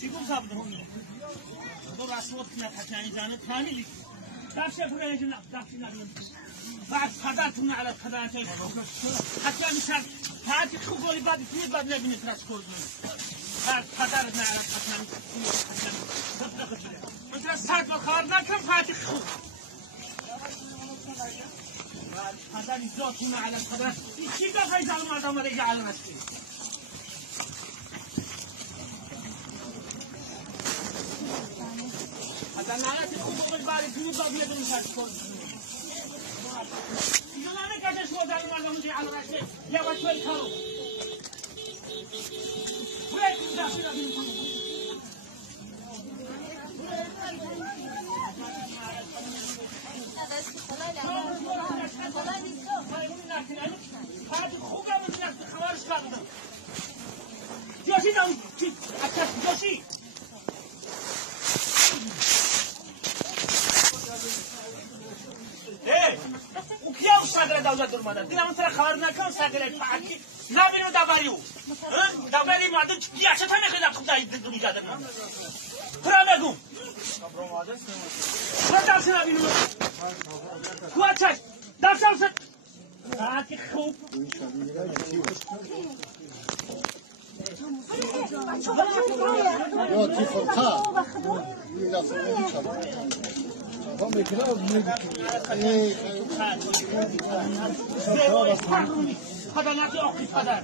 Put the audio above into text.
چی گفت بودم؟ دو رسمات کنید حتی جانه کاملی. داشته بگیرید نه داشته نگیرید. بعد پدرتون على پدرتون حتی میشد حتی خوبی بعد فیلم بعد نبینید راست کردن. بعد پدرت نه على پدرتون مثلا سرد و خار نکن حتی خوب. بعد پدر زاتون على پدر چی داری زالم آدم را یعلم است. هذا نعرف خوب بعد فيلم بعد نبینید راست کردن. يلا أنا قاعد أشوف هذا المرة مجي على رأسي يا وشوي كارو. وين داخل أبي هذا خوجة من الناس خوارج كذا. جوشي دام أكثر جوشي. إيه. وكيا وساقر دولة درمانا دينا مثلا خبرنا كم ساقر فعلي لا بينو دباريو دباري ما دن كيا شتى نخيل خداي دن مجادنا فرا بگو فرا داشنا بينو كواتش داشنا ست هاكي خوب يا تفرقا إلى هم يكلموا هذا ناتي أوقف هذا